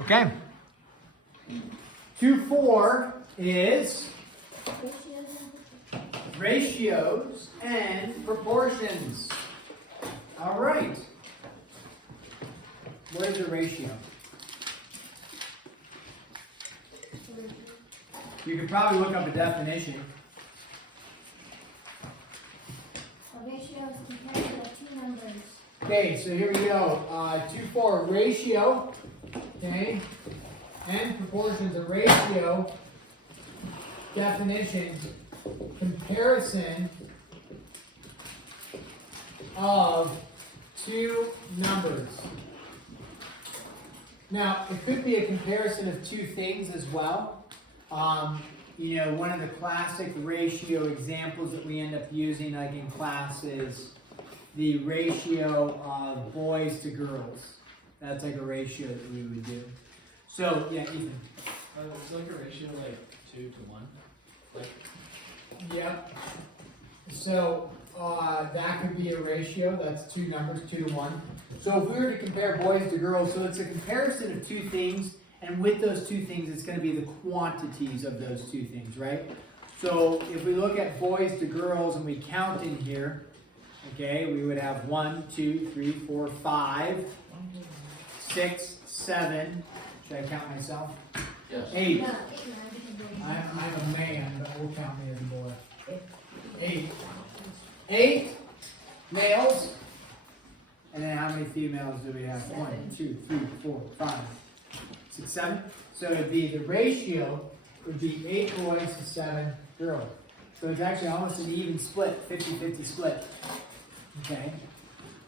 Okay. 2-4 is ratios and proportions. All right. What is a ratio? You could probably look up a definition. A ratio is comparison of two numbers. Okay, so here we go. 2-4 ratio. Okay. And proportions. A ratio. Definition. Comparison of two numbers. Now, it could be a comparison of two things as well. You know, one of the classic ratio examples that we end up using like in class is the ratio of boys to girls. That's like a ratio that we would do. So, yeah, Ethan. It's like a ratio like 2 to 1. Like, Yep. So, that could be a ratio. That's two numbers, 2 to 1. So if we were to compare boys to girls, so it's a comparison of two things, and with those two things, it's going to be the quantities of those two things, right? So if we look at boys to girls and we count in here, okay, we would have 1, 2, 3, 4, 5, 6, 7. Should I count myself? yes. 8. No, I'm a man, but we'll count me as a boy. 8. 8 males. And then how many females do we have? 1, 2, 3, 4, 5, 6, 7. So it'd be the ratio would be 8 boys to 7 girls. So it's actually almost an even split, 50-50 split. Okay.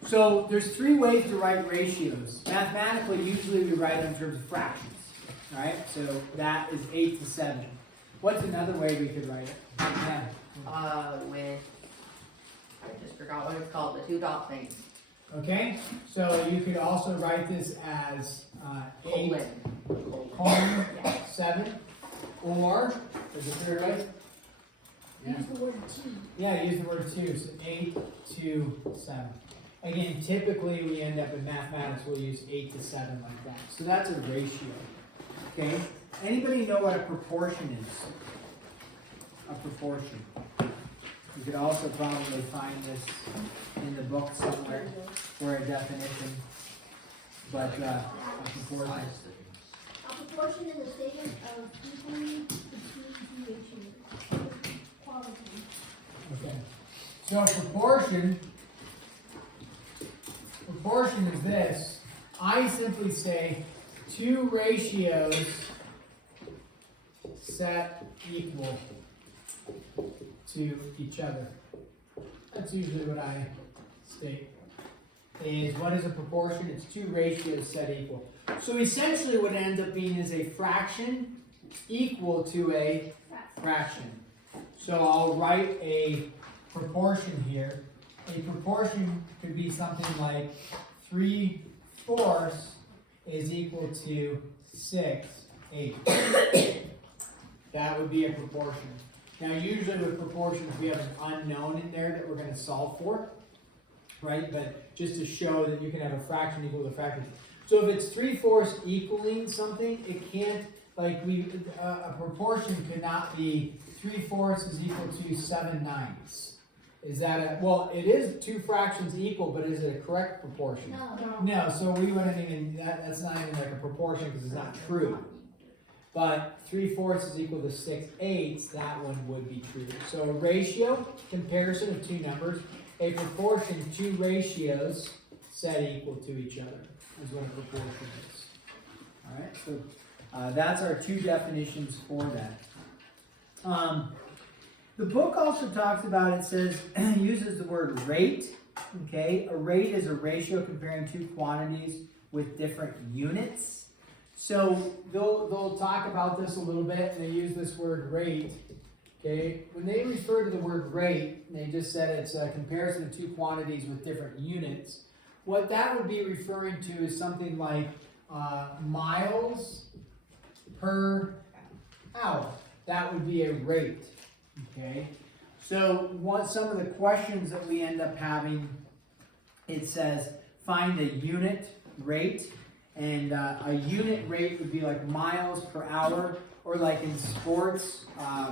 So there's 3 ways to write ratios. Mathematically, usually we write them in terms of fractions. Right? So that is 8 to 7. What's another way we could write it? Yeah. With, I just forgot what it's called, the 2 dot thing. Okay, so you could also write this as 8 Colon. 7, or is it third way? Yeah. use the word two. Yeah, use the word 2, so 8 to 7. Again, typically we end up in mathematics, we'll use 8 to 7 like that. So that's a ratio. Okay, anybody know what a proportion is? A proportion. You could also probably find this in the book somewhere for a definition. But a proportion. A proportion is a statement of equally between two ratios. Quality. Okay. So proportion is this. I simply say two ratios set equal to each other. That's usually what I state. Is what is a proportion? It's two ratios set equal. So essentially what it ends up being is a fraction equal to a fraction. So I'll write a proportion here. A proportion could be something like 3/4 is equal to 6/8. That would be a proportion. Now usually with proportions we have an unknown in there that we're going to solve for, right? But just to show that you can have a fraction equal to a fraction. So if it's 3/4 equaling something, it can't, like a proportion could not be 3/4 is equal to 7/9. Is that a, well, it is two fractions equal, but is it a correct proportion? No. No, so we wouldn't even, that's not even like a proportion because it's not true. But 3/4 is equal to 6/8, that one would be true. So a ratio, comparison of two numbers. A proportion, two ratios set equal to each other is what a proportion is. All right, so that's our two definitions for that. The book also talks about, it says, uses the word rate. Okay, a rate is a ratio comparing two quantities with different units. So they'll talk about this a little bit, and they use this word rate. Okay, when they refer to the word rate, they just said it's a comparison of two quantities with different units. What that would be referring to is something like miles per hour. That would be a rate. Okay, so some of the questions that we end up having, it says find a unit rate, And a unit rate would be like miles per hour, or like in sports,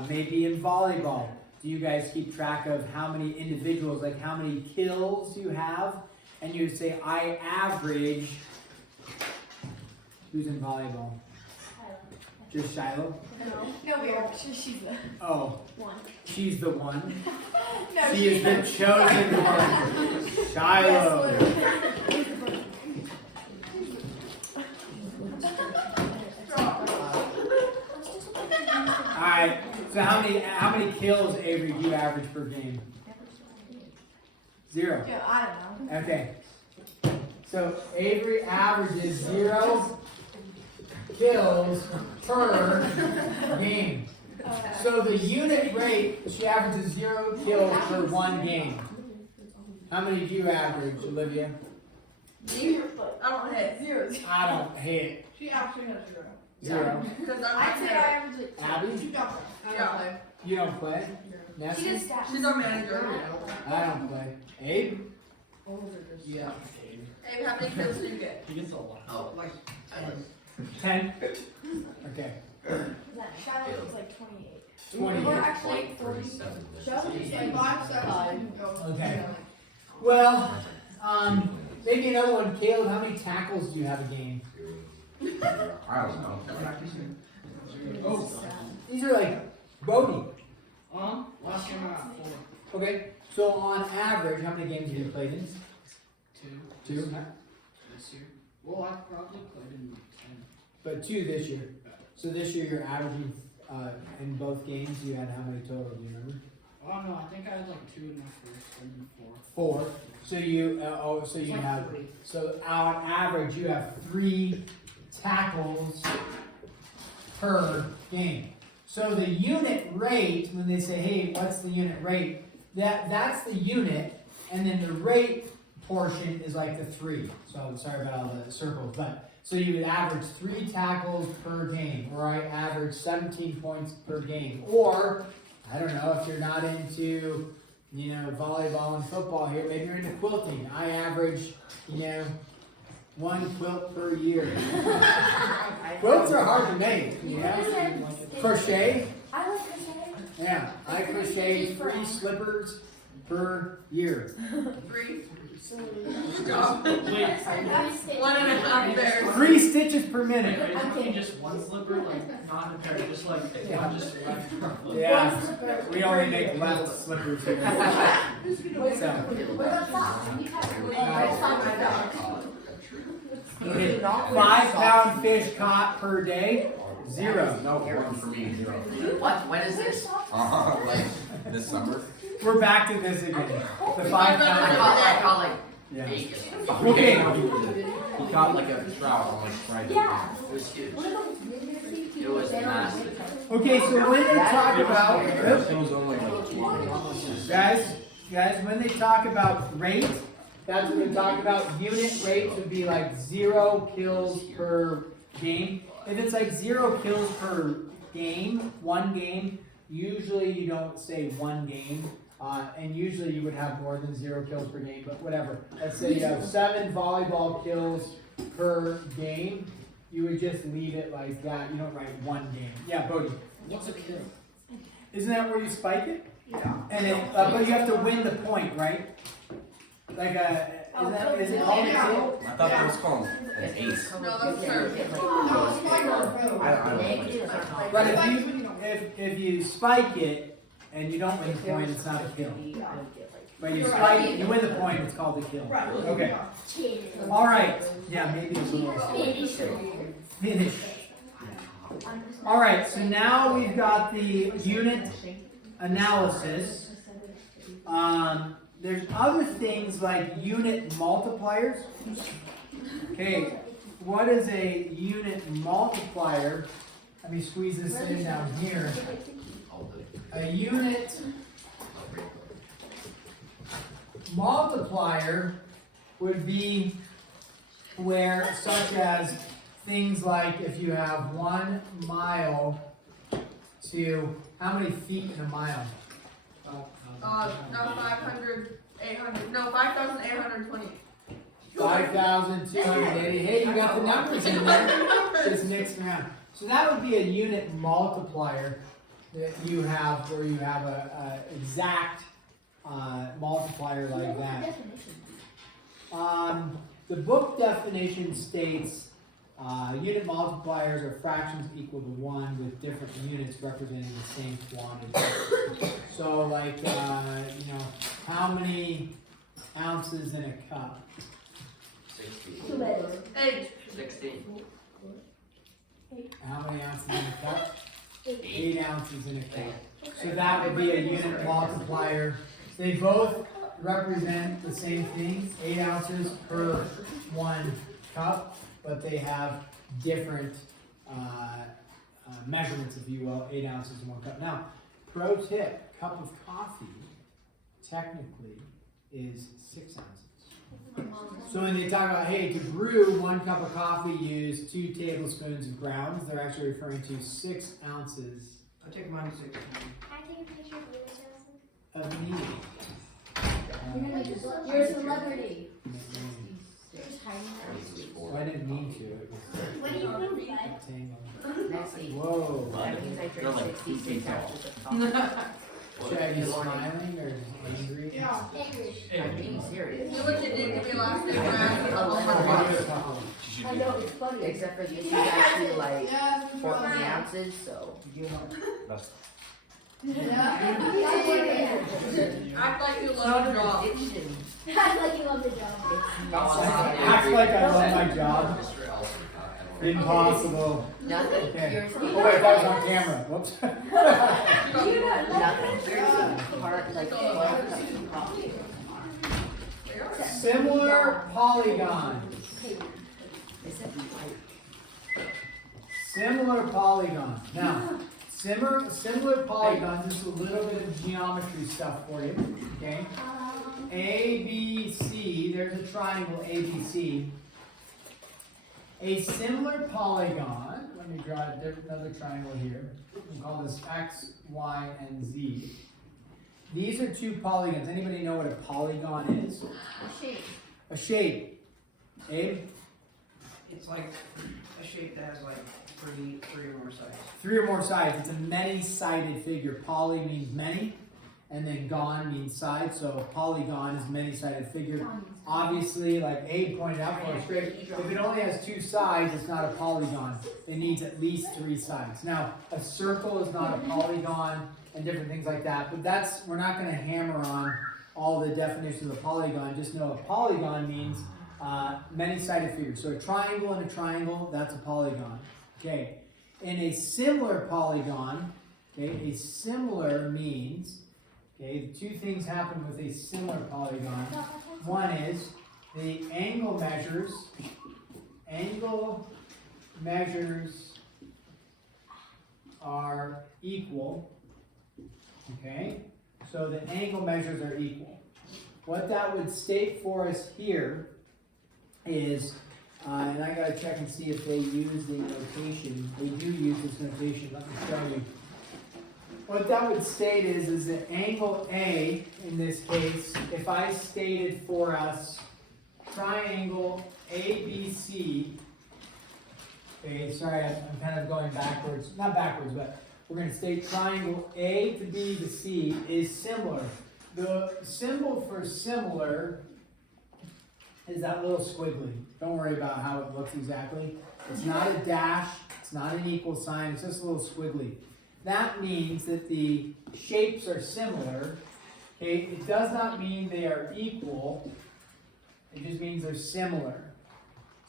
maybe in volleyball. Do you guys keep track of how many individuals, like how many kills you have? And you would say, I average, who's in volleyball? Just Shiloh? No, we are. She's the Oh, one. she's the one. No, She is the chosen one. Shiloh. Alright, so how many kills, Avery, do you average per game? 0. Yeah, I don't know. Okay. So Avery averages 0 kills per game. So the unit rate, she averages 0 kills per 1 game. How many do you average, Olivia? I don't hit. Zero. I don't hit. She actually has 0. 0. Because I'd say I average like Abby, Yeah. you don't play? She Nessie? just stats. She's our manager. I don't play. Abe? Yeah. Hey, how many kills do you get? He gets a lot. Oh, like 10? Okay. Shadow is like 28. 28. We're actually like 40. Shadow is like 5 seconds. Okay. Well, maybe another one. Caleb, how many tackles do you have a game? I don't know. Oh. These are like Bodie. Last game I got 4. Okay. So on average, how many games have you played in? 2. 2. This year. Well, I probably played in 10. But 2 this year. So this year you're averaging in both games. You had how many total? Do you remember? Oh no, I think I had like 2 in my first and then 4. 4. So you so you have on average you have 3 tackles per game. So the unit rate, when they say, hey, what's the unit rate? That's the unit, and then the rate portion is like the 3. So sorry about all the circles, but so you would average 3 tackles per game, or I average 17 points per game, or I don't know if you're not into volleyball and football here. Maybe you're into quilting. I average 1 quilt per year. Quilts are hard to make, Crochet? I like crochet. Yeah, I crochet 3 slippers per year. 3. Wait, One and a half there. 3 stitches per minute. Are you talking just one slipper, like not a pair, just like one just left? Yeah, we only make left slippers here. So, What about socks? You have socks. okay, 5-pound fish caught per day, 0. No, 1 for me, 0. What? When is this? Like this summer. We're back to this again. The 5 I pound. call like Yeah. bacon. Okay. He caught like a trout on like Friday. Yeah. It was huge. What about It was massive. Okay, so when they talk about It was only like 2. guys, when they talk about rate, that's what they talk about. Unit rates would be like 0 kills per game. If it's like 0 kills per game, 1 game, usually you don't say 1 game. And usually you would have more than 0 kills per game, but whatever. Let's say you have 7 volleyball kills per game. You would just leave it like that. You don't write 1 game. Yeah, Bodie. What's a kill? Isn't that where you spike it? Yeah. And it, but you have to win the point, right? Like is it called a kill? I thought that was called an ace. No, that's fair. I don't know. Negatives are not. But if you spike it and you don't win the point, it's not a kill. But you spike it, you win the point, it's called a kill. Okay. All right. Yeah, maybe it's a little finish. All right. So now we've got the unit analysis. There's other things like unit multipliers. Okay, what is a unit multiplier? Let me squeeze this in down here. A unit multiplier would be where, such as things like if you have 1 mile to, how many feet in a mile? No, 500, 800, no, 5,820. 5,280. Hey, you got the numbers in there. Just mixed around. So that would be a unit multiplier that you have where you have a exact multiplier like that. The book definition states unit multipliers are fractions equal to 1 with different units representing the same quantity. So like, how many ounces in a cup? 2 minutes. 8. 16. How many ounces in a cup? 8 ounces in a cup. So that would be a unit multiplier. They both represent the same thing, 8 ounces per 1 cup, but they have different measurements, if you will, 8 ounces in 1 cup. Now, pro tip, cup of coffee technically is 6 ounces. So when they talk about, hey, to brew 1 cup of coffee, use 2 tablespoons of grounds, they're actually referring to 6 ounces I take mine 16. Can I take a picture of you, Justin? of meat. You're a celebrity. You're just hiding that. Well, I didn't mean to. It was What do you mean, bud? a tangle. Messy. Whoa. That means I You're drink like 66 tall. ounces of coffee. Should I be smiling or angry? Yeah. Angry. I'm being serious. Do what you did to me last day, Brian. I know, it's funny. Except for this is actually like 14 ounces, so. That's Act like you love your job. It shouldn't. Act like you love the job. It's Act like I love my job. Impossible. nothing. Okay. Seriously. Oh wait, that was on camera. Whoops. Nothing. Seriously. Part like 12 cups of coffee. Similar polygons. Is it like Similar polygons. Now, similar polygons, this is a little bit of geometry stuff for you. Okay? ABC, there's a triangle ABC. A similar polygon, let me draw another triangle here. We'll call this X, Y, and Z. These are 2 polygons. Anybody know what a polygon is? A shape. A shape. Abe? It's like a shape that has like three or more sides. 3 or more sides. It's a many-sided figure. Poly means many, and then gon means side. So polygon is a many-sided figure. Obviously, like Abe pointed out for us, great. If it only has 2 sides, it's not a polygon. It needs at least 3 sides. Now, a circle is not a polygon, and different things like that. But we're not going to hammer on all the definitions of a polygon. Just know a polygon means many-sided figure. So a triangle and a triangle, that's a polygon. Okay. In a similar polygon, okay, a similar means, okay, the 2 things happen with a similar polygon. One is the angle measures are equal. Okay, so the angle measures are equal. What that would state for us here is, and I gotta check and see if they use the notation. They do use this notation. Let me show you. What that would state is that angle A, in this case, if I stated for us triangle ABC, okay, sorry, I'm kind of going backwards, not backwards, but we're going to state triangle A to B to C is similar. The symbol for similar is that little squiggly. Don't worry about how it looks exactly. It's not a dash, it's not an equal sign, it's just a little squiggly. That means that the shapes are similar. Okay, it does not mean they are equal. It just means they're similar.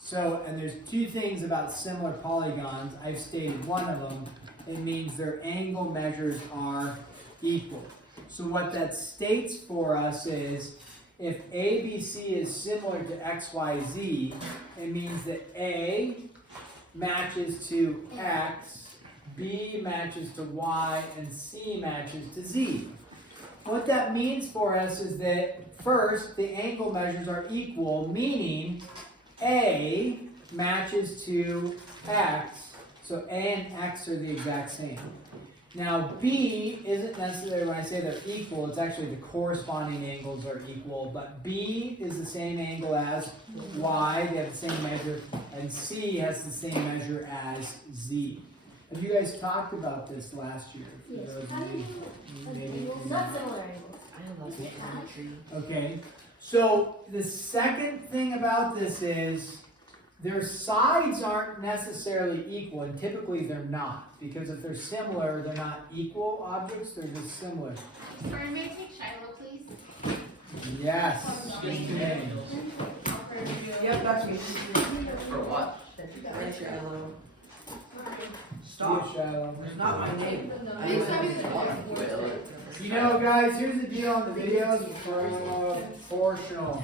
So, and there's 2 things about similar polygons. I've stated one of them. It means their angle measures are equal. So what that states for us is, if ABC is similar to XYZ, it means that A matches to X, B matches to Y, and C matches to Z. What that means for us is that, first, the angle measures are equal, meaning A matches to X, so A and X are the exact same. Now, B isn't necessarily, when I say they're equal, it's actually the corresponding angles are equal, but B is the same angle as Y, they have the same measure, and C has the same measure as Z. Have you guys talked about this last year? For Yes. those How of do you- you- maybe- Not similar angles. I love geometry. Okay, so the second thing about this is their sides aren't necessarily equal, and typically they're not, because if they're similar, they're not equal objects, they're just similar. Sorry, may I take Shiloh, please? Yes, just kidding. Yep, that's me. For what? That's yellow. Stop. Shallow. It's not my name. You know, guys, here's the deal on the videos proportional.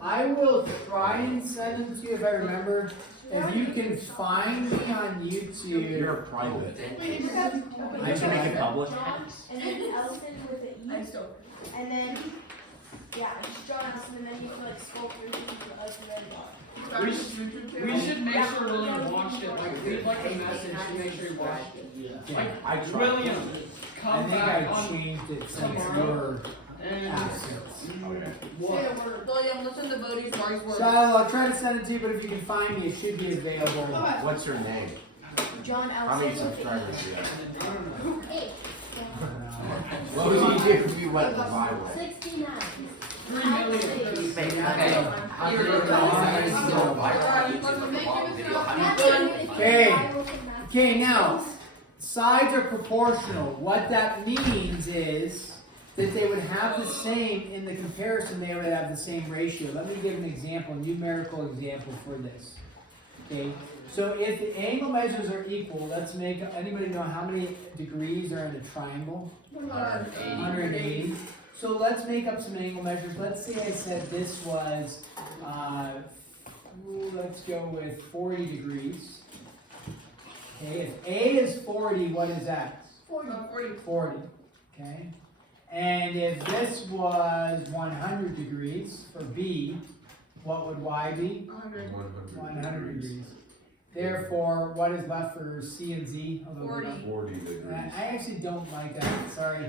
I will try and send them to you if I remember. If you can find me on YouTube. You're private. I can make it public. And then Allison with the I'm E, still. and then, yeah, just John Allison, and then you can like scroll through and then We should make sure William watched it, like, leave like a message to make sure he watched it. Yeah. I tried. William, I come think back I on. changed it since tomorrow. your And absence. William, listen to Bodie's Marty's words. Shiloh, I'll try to send it to you, but if you can find me, it should be available. What's her name? John How many Allison with the subscribers do you have? E. 8. What would you do if you went viral? 69. 3 million. Okay, now, sides are proportional. What that means is that they would have the same, in the comparison, they would have the same ratio. Let me give an example, a numerical example for this. Okay, so if the angle measures are equal, let's make, anybody know how many degrees are in a triangle? 180. So let's make up some angle measures. Let's say I said this was, let's go with 40 degrees. Okay, if A is 40, what is that? 40. 40. Okay. And if this was 100 degrees for B, what would Y be? 100 degrees. Therefore, what is left for C and Z? Although they're not- 40 degrees. I actually don't like that. Sorry.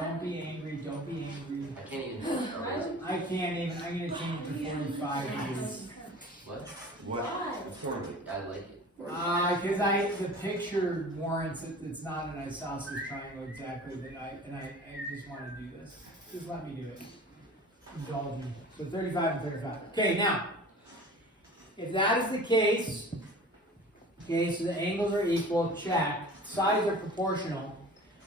Don't be angry. Don't be angry. I can't even. I can't even. I'm gonna change it to 45 degrees. What? What? I like it. Because the picture warrants it. It's not an isosceles triangle exactly. That I just want to do this. Just let me do it. Indulge me. So 35 and 35. Okay, now, if that is the case, okay, so the angles are equal. Check. Sides are proportional.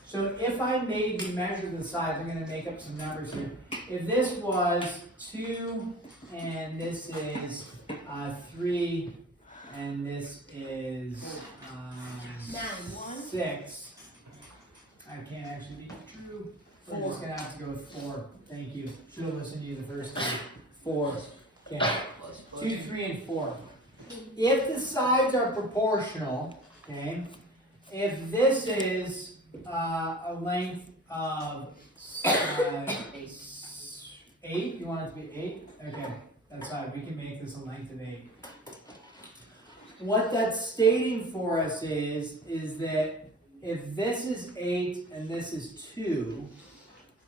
So if I made the measure of the sides, I'm going to make up some numbers here. If this was 2 and this is 3 and this is 6, I can't actually be true. We're just going to have to go with 4. Thank you. Should have listened to you the first time. 4. Okay. 2, 3, and 4. If the sides are proportional, okay, if this is a length of 8. You want it to be 8? Okay, that's fine. We can make this a length of 8. What that's stating for us is that if this is 8 and this is 2,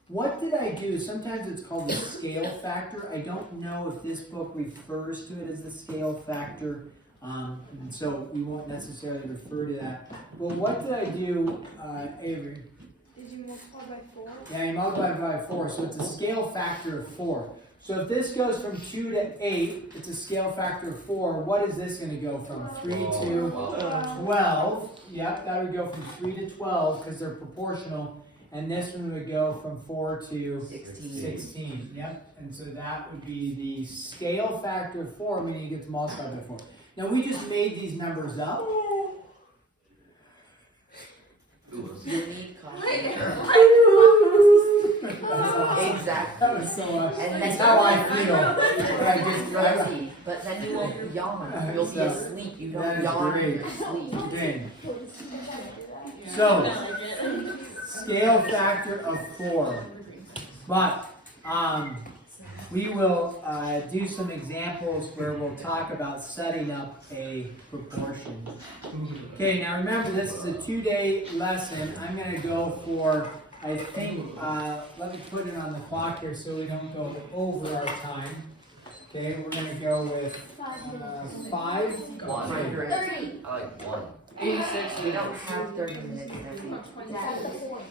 what did I do? Sometimes it's called the scale factor. I don't know if this book refers to it as the scale factor. And so we won't necessarily refer to that. Well, what did I do, Avery? Did you multiply by 4? Yeah, you multiply by 4, so it's a scale factor of 4. So if this goes from 2 to 8, it's a scale factor of 4. What is this going to go from? 3 to 12. Yep, that would go from 3 to 12 because they're proportional. And this one would go from 4 to 16. Yep, and so that would be the scale factor of 4, meaning it gets multiplied by 4. Now we just made these numbers up. Unique coffee. Exactly. That was so much. And That's then how I feel. But I just Rosie, but then you won't yawn. You'll be asleep. You That don't is yawn great. in your sleep. Dang. So, scale factor of 4. But, we will do some examples where we'll talk about setting up a proportion. Okay, now remember this is a 2-day lesson. I'm going to go for, I think, let me put it on the clock here so we don't go over our time. Okay, we're going to go with 5. 100. 30. I like 1. 86 We don't have 30 minutes. That's the 4.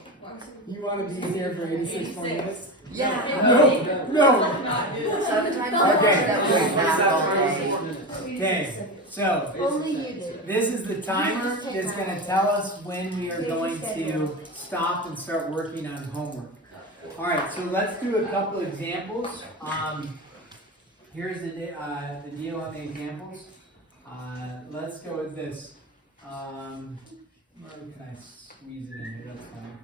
You want to be here for 86 more minutes? Yeah. No. Sometimes Okay. that was that all day. Okay, so Only you do. this is the timer that's going to tell us when we are going to stop and start working on homework. All right, so let's do a couple examples. Here's the deal on the examples. Let's go with this. Where can I squeeze it in here? That's fine.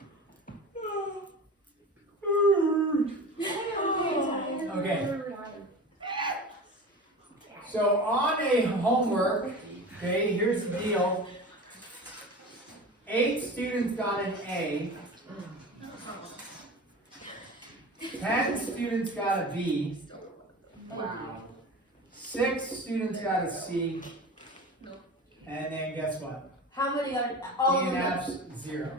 Okay. So on a homework, okay, here's the deal. 8 students got an A. 10 students got a B. 6 students got a C. And then guess what? How many are D all of and them? F's 0.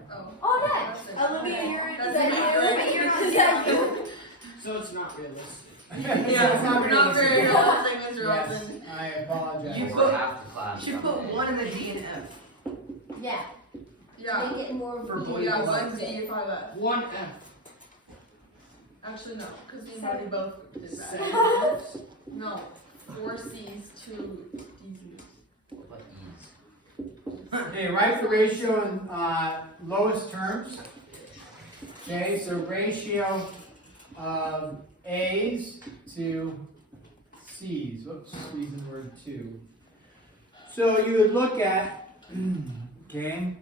Oh, that. Olivia, you're in. That's Is that me, you? right? Is that you? So it's not realistic. Yeah, it's not Not very realistic. realistic, Mr. Yes, Robinson. I apologize. You Or put- half the class. Should put 1 in the D and F. Yeah. Yeah. Make it more. For equal. Yeah, one's D, 5F. 1F. Actually, no, because we already both did that. 7 Fs. No, 4 C's, 2 D's. What about E's? Okay, write the ratio in lowest terms. Okay, so ratio of A's to C's. Whoops, using the word 2. So you would look at, okay,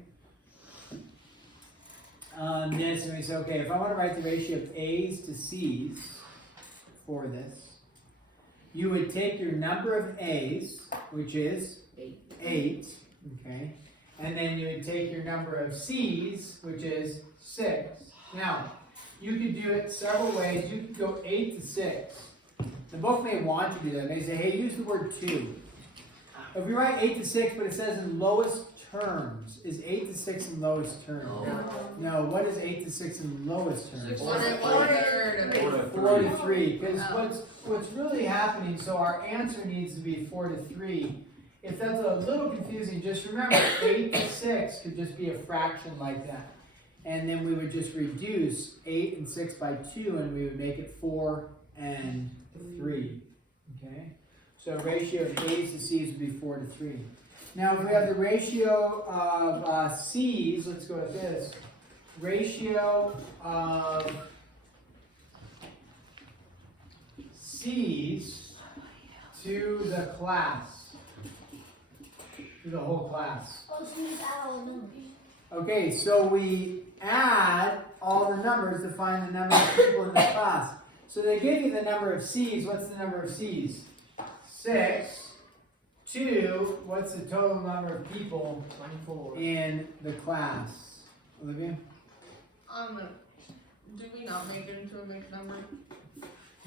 this and we say, okay, if I want to write the ratio of A's to C's for this, you would take your number of A's, which is 8, okay, and then you would take your number of C's, which is 6. Now, you could do it several ways. You could go 8 to 6. The book may want to do that. They say, hey, use the word 2. If we write 8 to 6, but it says in lowest terms, is 8 to 6 in lowest terms? No, what is 8 to 6 in lowest terms? 4 to 1/3. 4 to 3. Because what's really happening, so our answer needs to be 4 to 3. If that's a little confusing, just remember 8 to 6 could just be a fraction like that. And then we would just reduce 8 and 6 by 2 and we would make it 4 and 3. Okay? So ratio of A's to C's would be 4 to 3. Now if we have the ratio of C's, let's go with this. Ratio of C's to the class. To the whole class. Oh, so you add all the numbers. Okay, so we add all the numbers to find the number of people in the class. So they give you the number of C's. What's the number of C's? 6. 2. What's the total number of people 24. in the class? Olivia? Do we not make it into a mixed number?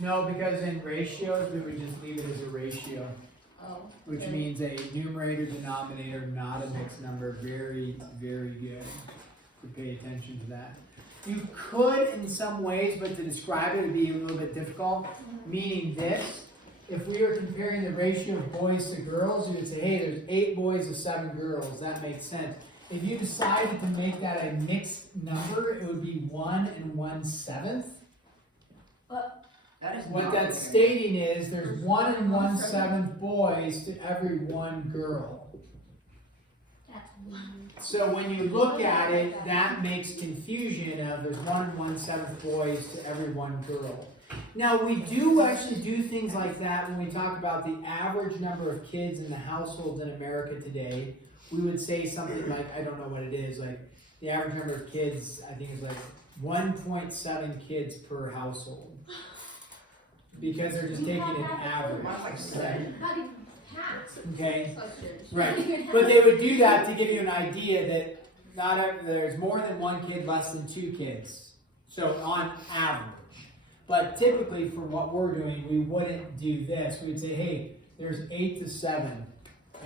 No, because in ratios, we would just leave it as a ratio, Oh. which okay. means a numerator, denominator, not a mixed number. Very, very good to pay attention to that. You could in some ways, but to describe it would be a little bit difficult. Meaning this, if we were comparing the ratio of boys to girls, you would say, hey, there's 8 boys to 7 girls. That makes sense. If you decided to make that a mixed number, it would be 1 and 1/7. That is What not that's fair. stating is there's 1 and 1/7 boys to every 1 girl. That's weird. So when you look at it, that makes confusion of there's 1 and 1/7 boys to every 1 girl. Now we do actually do things like that when we talk about the average number of kids in the households in America today. We would say something like, I don't know what it is, like the average number of kids, I think is like 1.7 kids per household. Because they're just taking an average. Mine's like Right? 7. Not even half. Okay, That's good. right. But they would do that to give you an idea that there's more than 1 kid, less than 2 kids. So on average. But typically for what we're doing, we wouldn't do this. We'd say, hey, there's 8 to 7,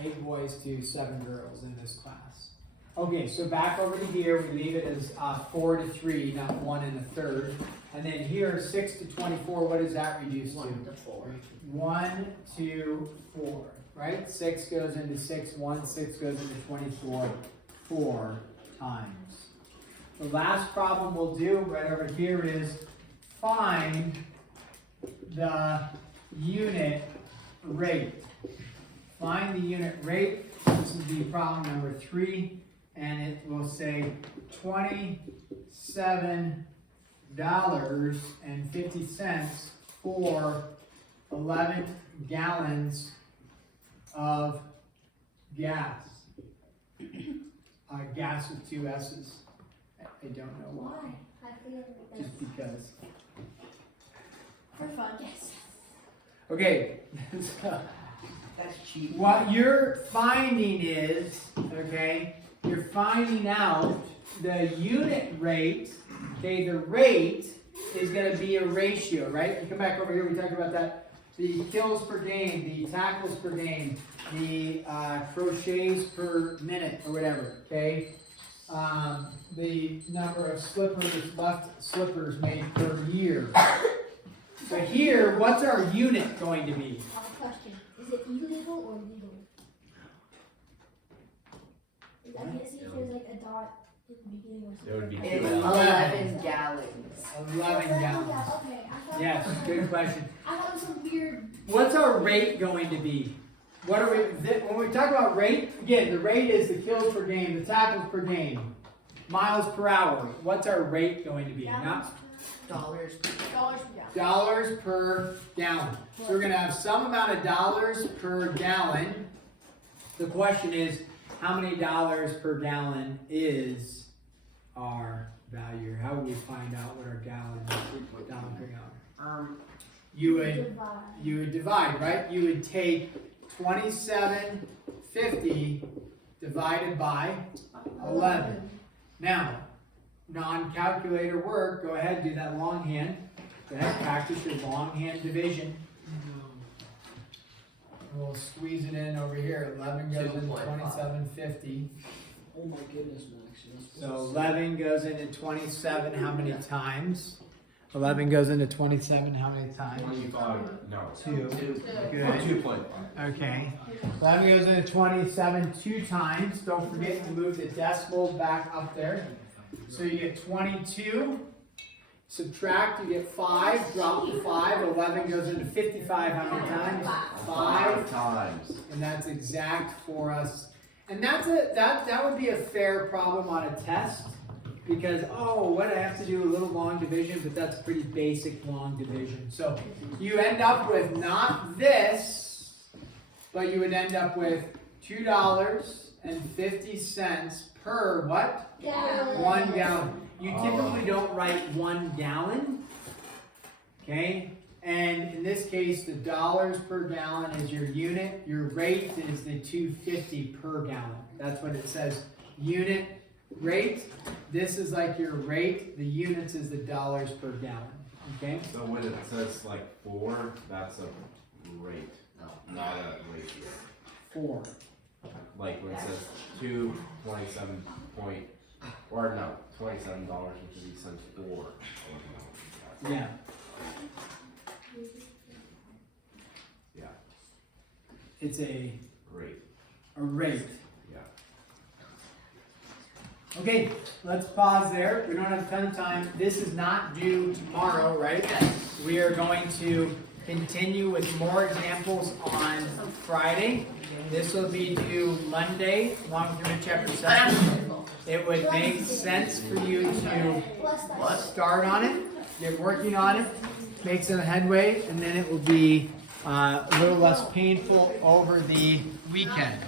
8 boys to 7 girls in this class. Okay, so back over to here, we leave it as 4 to 3, not 1 1/3. And then here, 6 to 24, what does that reduce to? 1 to 4. 1 to 4, right? 6 goes into 6, 1, 6 goes into 24, 4 times. The last problem we'll do right over here is find the unit rate. Find the unit rate. This will be problem number 3, and it will say $27.50 for 11 gallons of gas. Gas with 2 S's. I don't know why. Why? I feel like that's Just because. for fun. Yes. Okay. That's cheap. What you're finding is, okay, you're finding out the unit rate. Okay, the rate is going to be a ratio, right? You come back over here, we talked about that. The kills per game, the tackles per game, the crochets per minute, or whatever, okay? The number of left slippers made per year. So here, what's our unit going to be? Question. Is it illegal or legal? Is that gonna see if there's like a dot in the beginning or something? It would be It's 2 11 gallons. 11 gallons. Yeah, okay. I thought Yes, good question. I thought it was some weird. What's our rate going to be? What are we, when we talk about rate, again, the rate is the kills per game, the tackles per game, miles per hour. What's our rate going to be? Not Dollars. Dollars per gallon. dollars per gallon. So we're going to have some amount of dollars per gallon. The question is, how many dollars per gallon is our value? How would we find out what our gallon per gallon? You would divide, right? You would take 27.50 divided by 11. Now, non-calculator work, go ahead, do that longhand. Go ahead, practice your longhand division. We'll squeeze it in over here. 11 goes into 27.50. Oh my goodness, Max. So 11 goes into 27 how many times? 11 goes into 27 how many times? 25, no. 2. Good. 2.5. Okay. 11 goes into 27 2 times. Don't forget to move the decimal back up there. So you get 22. Subtract, you get 5. Drop the 5. 11 goes into 55 how many times? 5. times. And that's exact for us. And that would be a fair problem on a test. Because, oh, what I have to do a little long division, but that's pretty basic long division. So you end up with not this, but you would end up with $2.50 per what? Gallon. 1 gallon. You typically don't write 1 gallon, okay? And in this case, the dollars per gallon is your unit. Your rate is the $2.50 per gallon. That's what it says. Unit rate. This is like your rate. The units is the dollars per gallon. Okay? So when it says like 4, that's a rate, not a ratio. 4. Like when it says 2, 27 point, or no, $27, which would be cents for. Yeah. Yeah, It's a rate, rate. yeah. Okay, let's pause there. We don't have a ton of time. This is not due tomorrow, right? We are going to continue with more examples on Friday. This will be due Monday, along with chapter 7. It would make sense for you to start on it, get working on it, make some headway, and then it will be a little less painful over the weekend.